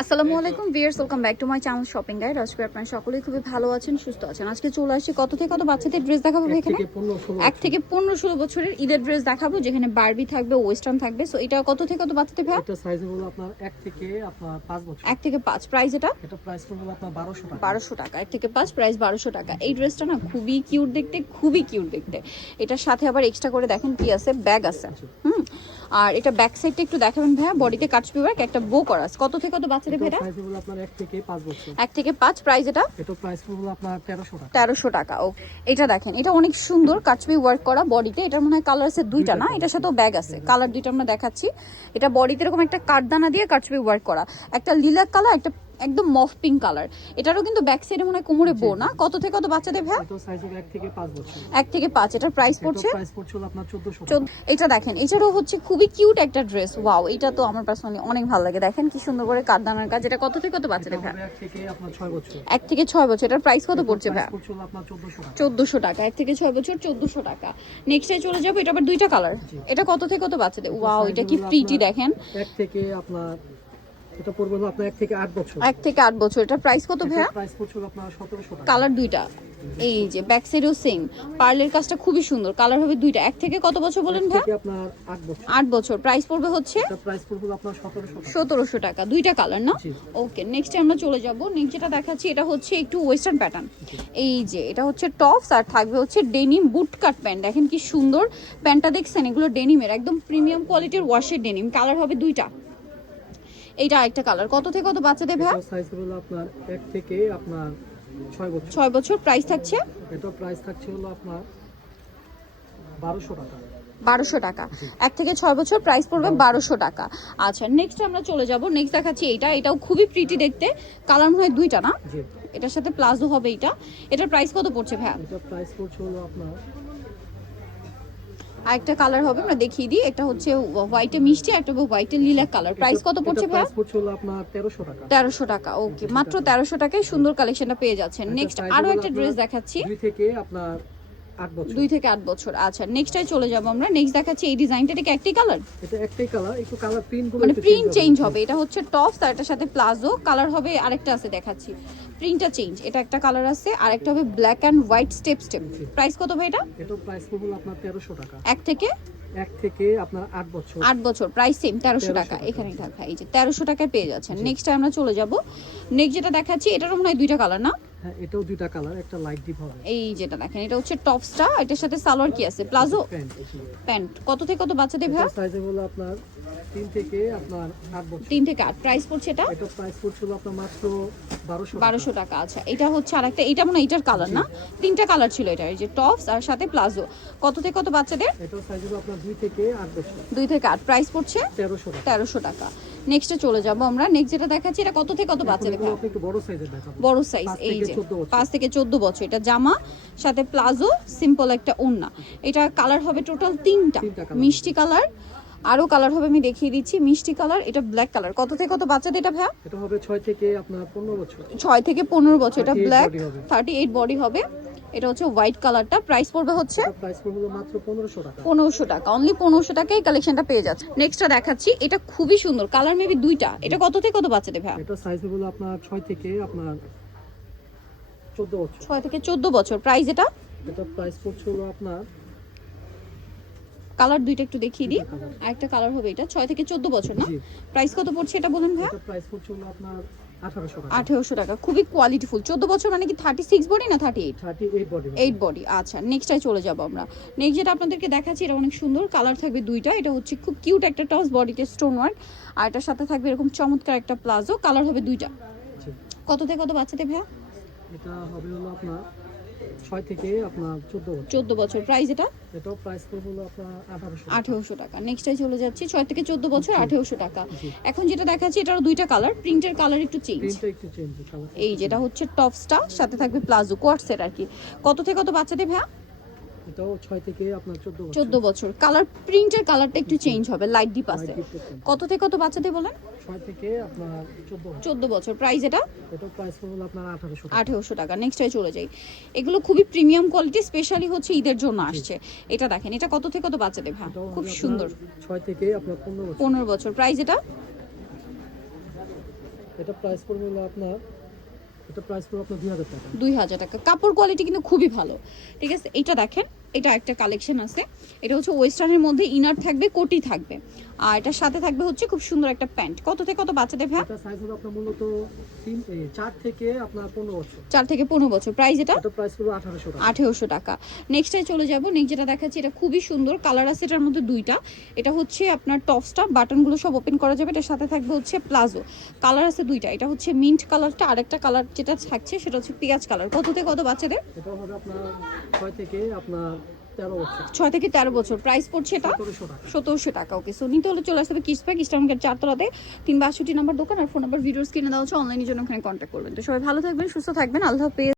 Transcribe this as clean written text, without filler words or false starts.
আসসালামু আলাইকুম viewers, welcome back to my channel shopping guide. আজকে আপনারা সকলেই খুবই ভালো আছেন, সুস্থ আছেন। আজকে চলে আসছি কত থেকে কত বাচ্চাদের ড্রেস দেখাবো এখানে। 1 থেকে 15-16 বছরের ঈদের ড্রেস দেখাবো, যেখানে বারবি থাকবে, ওয়েস্টার্ন থাকবে। সো এটা কত থেকে কত বাচ্চাদের ভাই? এটা সাইজ হলো আপনার 1 থেকে আপনার 5 বছর। 1 থেকে 5 প্রাইস এটা প্রাইস হলো আপনার 1200 টাকা। 1200 টাকা। 1 থেকে 5 প্রাইস 1200 টাকা। এই ড্রেসটা না খুবই কিউট দেখতে, খুবই কিউট দেখতে। এটার সাথে আবার এক্সট্রা করে দেখেন কি আছে, ব্যাগ আছে। আর এটা ব্যাক সাইডটা একটু দেখাবেন ভাইয়া। বডিতে কাটছবি ওয়ার্ক, একটা বো করা আছে। কত থেকে কত বাচ্চাদের ভাইয়া? সাইজ হলো আপনার 1 থেকে 5 বছর। 1 থেকে 5 প্রাইস এটা প্রাইস হলো আপনার 1300 টাকা। 1300 টাকা। ও এটা দেখেন, এটা অনেক সুন্দর কাটছবি ওয়ার্ক করা বডিতে। এটার মনে হয় কালার আছে দুইটা না, এটার সাথেও ব্যাগ আছে। কালার দুইটা আমরা দেখাচ্ছি। এটা বডিতে এরকম একটা কাঠদানা দিয়ে কাটছবি ওয়ার্ক করা, একটা লিলাক কালার, একটা একদম মফ পিঙ্ক কালার। এটারও কিন্তু ব্যাক সাইডে মনে হয় কোমরে বো না। কত থেকে কত বাচ্চাদের ভাই? এটা সাইজ হলো 1 থেকে 5 বছর। 1 থেকে 5। এটার প্রাইস পড়ছে হলো আপনার 1400 টাকা। এটা দেখেন, এটারও হচ্ছে খুবই কিউট একটা ড্রেস। ওয়াও, এটা তো আমার পার্সোনালি অনেক ভালো লাগে। দেখেন কি সুন্দর করে কাঠদানার কাজ। এটা কত থেকে কত বাচ্চাদের ভাই? 1 থেকে আপনার 6 বছর। 1 থেকে 6 বছর। এটার প্রাইস কত পড়ছে ভাই? হলো আপনার 1400 টাকা। 1400 টাকা। 1 থেকে 6 বছর 1400 টাকা। নেক্সটে চলে যাবো, এটা আবার দুইটা কালার। এটা কত থেকে কত বাচ্চাদের? ওয়াও, এটা কি প্রিটি দেখেন। 1 থেকে আপনার এটা পড়বে হলো আপনার 1 থেকে 8 বছর। 1 থেকে 8 বছর। এটা প্রাইস কত ভাইয়া? প্রাইস পড়ছে হলো আপনার 1700 টাকা। কালার দুইটা, এই যে ব্যাক সাইডেও সেম। পার্লের কাজটা খুবই সুন্দর। কালার হবে দুইটা। 1 থেকে কত বছর বলেন ভাই? আপনার 8 বছর। 8 বছর। প্রাইস পড়বে হচ্ছে প্রাইস পড়বে আপনার 1700 টাকা। 1700 টাকা। দুইটা কালার না? ওকে, নেক্সটে আমরা চলে যাব। নেক্সট যেটা দেখাচ্ছি, এটা হচ্ছে একটু ওয়েস্টার্ন প্যাটার্ন। এই যে এটা হচ্ছে টপস, আর থাকবে হচ্ছে ডেনিম বুট কাট প্যান্ট। দেখেন কি সুন্দর প্যান্টটা দেখছেন, এগুলো ডেনিমের একদম প্রিমিয়াম কোয়ালিটির ওয়াশের ডেনিম। কালার হবে দুইটা। এইটা আরেকটা কালার। কত থেকে কত বাচ্চাদের ভাই? সাইজ হলো আপনার 1 থেকে আপনার 6 বছর। 6 বছর। প্রাইস থাকছে প্রাইস থাকছে হলো আপনার 1200 টাকা। 1200 টাকা। 1 থেকে 6 বছর। প্রাইস পড়বে 1200 টাকা। আচ্ছা, নেক্সট আমরা চলে যাব। নেক্সট দেখাচ্ছি এইটা। এটাও খুবই প্রিটি দেখতে। কালার মনে হয় দুইটা না? জি। এটার সাথে প্লাজো হবে এটা। এটার প্রাইস কত পড়ছে ভাই? প্রাইস পড়ছে হলো আপনার আরেকটা কালার হবে, আমরা দেখিয়ে দিই। এটা হচ্ছে হোয়াইটে মিষ্টি, একটা হোয়াইটে লিলাক কালার। প্রাইস কত পড়ছে ভাই? প্রাইস পড়ছে হলো আপনার 1300 টাকা। 1300 টাকা। ওকে, মাত্র 1300 টাকায় সুন্দর কালেকশনটা পেয়ে যাচ্ছেন। নেক্সট আরো একটা ড্রেস দেখাচ্ছি। 2 থেকে আপনার 8 বছর। 2 থেকে 8 বছর। আচ্ছা, নেক্সটটাই চলে যাব আমরা। নেক্সট দেখাচ্ছি এই ডিজাইনটা। এটা কি একটাই কালার? এটা একটাই কালার, একটু কালার প্রিন্ট গুলো মানে প্রিন্ট চেঞ্জ হবে। এটা হচ্ছে টপস, আর এটার সাথে প্লাজো। কালার হবে আরেকটা আছে, দেখাচ্ছি। প্রিন্টটা চেঞ্জ। এটা একটা কালার আছে, আর একটা হবে black and white step step. Price কত ভাই এটা? প্রাইস হলো আপনার 1300 টাকা। 1 থেকে আপনার 8 বছর। 8 বছর। প্রাইস সেম 1300 টাকা। এখানেই থাকা, এই যে 1300 টাকায় পেয়ে যাচ্ছেন। নেক্সট আমরা চলে যাব। নেক্সট যেটা দেখাচ্ছি, এটারও মনে হয় দুইটা কালার না? হ্যাঁ, এটাও দুইটা কালার, একটা লাইট ডিপ হবে। এই যেটা দেখেন, এটা হচ্ছে টপসটা। এটার সাথে সালোয়ার কি আছে? Palazzo pant. কত থেকে কত বাচ্চাদের ভাই? সাইজ হলো আপনার 3 থেকে আপনার 8 বছর। 3 থেকে 8। প্রাইস পড়ছে এটা প্রাইস পড়ছে হলো আপনার মাত্র 1200 টাকা। আচ্ছা, এটা হচ্ছে আরেকটা। এটা মনে হয় এটার কালার না? তিনটা কালার ছিল এটা, এই যে টপস আর সাথে প্লাজো। কত থেকে কত বাচ্চাদের? সাইজ হলো আপনার 2 থেকে 8 বছর। 2 থেকে 8। প্রাইস পড়ছে 1300 টাকা। নেক্সটে চলে যাব আমরা। নেক্সট যেটা দেখাচ্ছি, এটা কত থেকে কত বাচ্চাদের ভাই? একটু বড় সাইজের দেখাবো। বড় সাইজ, এই যে 5 থেকে 14 বছর। এটা জামা, সাথে প্লাজো, সিম্পল একটা ওড়না। এটা কালার হবে টোটাল 3টা। মিষ্টি কালার, আরো কালার হবে, আমি দেখিয়ে দিচ্ছি। মিষ্টি কালার, এটা ব্ল্যাক কালার। কত থেকে কত বাচ্চাদের এটা ভাই? এটা হবে 6 থেকে আপনার 15 বছর। 6 থেকে 15 বছর। এটা ব্ল্যাক, 38 বডি হবে। এটা হচ্ছে হোয়াইট কালারটা। প্রাইস পড়বে হচ্ছে প্রাইস পড়বে মাত্র 1500 টাকা। 1500 টাকা। অনলি 1500 টাকায় কালেকশনটা পেয়ে যাচ্ছে। নেক্সটটা দেখাচ্ছি। এটা খুবই সুন্দর। কালার মেবি দুইটা। এটা কত থেকে কত বাচ্চাদের ভাই? এটা সাইজ হলো আপনার 6 থেকে আপনার 14 বছর। 6 থেকে 14 বছর। প্রাইস এটা প্রাইস পড়ছে হলো আপনার কালার দুইটা একটু দেখিয়ে দিই। আরেকটা কালার হবে এটা। 6 থেকে 14 বছর না? প্রাইস কত পড়ছে এটা বলেন ভাই? প্রাইস পড়ছে হলো আপনার 1800 টাকা। 1800 টাকা। খুবই কোয়ালিটিফুল। 14 বছর মানে কি 36 বডি না 38? 38 বডি। 8 বডি। আচ্ছা, নেক্সটটাই চলে যাব আমরা। নেক্সট যেটা আপনাদেরকে দেখাচ্ছি, এটা অনেক সুন্দর। কালার থাকবে দুইটা। এটা হচ্ছে খুব কিউট একটা টপস, বডিতে স্টোন ওয়ার্ক, আর এটার সাথে থাকবে এরকম চমৎকার একটা প্লাজো। কালার হবে দুইটা। কত থেকে কত বাচ্চাদের ভাই? এটা হবে হলো আপনার 6 থেকে আপনার 14 বছর। প্রাইস এটা প্রাইস হলো আপনার 1800 টাকা। নেক্সটটাই চলে যাচ্ছি। 6 থেকে 14 বছর, 1800 টাকা। এখন যেটা দেখাচ্ছি, এটারও দুইটা কালার। প্রিন্টের কালার একটু চেঞ্জ। এই যেটা হচ্ছে টপসটা, সাথে থাকবে প্লাজো কোয়ার্ড সেট আর কি। কত থেকে কত বাচ্চাদের ভাই? এটাও 6 থেকে আপনার 14 বছর। কালার প্রিন্টের কালারটা একটু চেঞ্জ হবে, লাইট ডিপ আছে। কত থেকে কত বাচ্চাদের বলেন? 6 থেকে আপনার 14 বছর। প্রাইস এটা প্রাইস হলো আপনার 1800 টাকা। নেক্সটটাই চলে যাই। এগুলো খুবই প্রিমিয়াম কোয়ালিটি, স্পেশালি হচ্ছে ঈদের জন্য আসছে। এটা দেখেন, এটা কত থেকে কত বাচ্চাদের ভাই? খুব সুন্দর। 6 থেকে আপনার 15 বছর। 15 বছর। প্রাইস এটা এটা প্রাইস পড়বে হলো আপনার, এটা প্রাইস পড়বে আপনার 2000 টাকা। 2000 টাকা। কাপড় কোয়ালিটি কিন্তু খুবই ভালো, ঠিক আছে। এটা দেখেন, এটা একটা কালেকশন আছে, এটা হচ্ছে ওয়েস্টার্নের মধ্যে ইনার থাকবে, কোটি থাকবে, আর এটার সাথে থাকবে হচ্ছে খুব সুন্দর একটা প্যান্ট। কত থেকে কত বাচ্চাদের ভাই? এটা সাইজ হবে আপনার মূলত 4 থেকে আপনার 15 বছর। 4 থেকে 15 বছর। প্রাইস এটা এটা প্রাইস পড়বে 1800 টাকা। 1800 টাকা। নেক্সটে চলে যাব, নেক্সট যেটা দেখাচ্ছি এটা খুবই সুন্দর, কালার আছে এটার মধ্যে দুইটা। এটা হচ্ছে আপনার টপসটা, বাটনগুলো সব ওপেন করা যাবে, এটার সাথে থাকবে হচ্ছে প্লাজো, কালার আছে দুইটা। এটা হচ্ছে মিন্ট কালারটা, আরেকটা কালার যেটা থাকছে সেটা হচ্ছে পেঁয়াজ কালার। কত থেকে কত বাচ্চাদের? এটা হবে আপনার 6 থেকে আপনার 13 বছর। 6 থেকে 13 বছর। প্রাইস পড়ছে এটা 1700 টাকা। 1700 টাকা। ওকে, সো নিতে হলে চলে আসতে হবে কিস পাক, ইস্টার্ন গেট 4 তলাতে, 362 নাম্বার দোকান, আর ফোন নাম্বার ভিডিওস কিনে দেওয়া হচ্ছে, অনলাইনের জন্য ওখানে কন্ট্যাক্ট করবেন। তো সবাই ভালো থাকবেন, সুস্থ থাকবেন, আল্লাহ হাফেজ।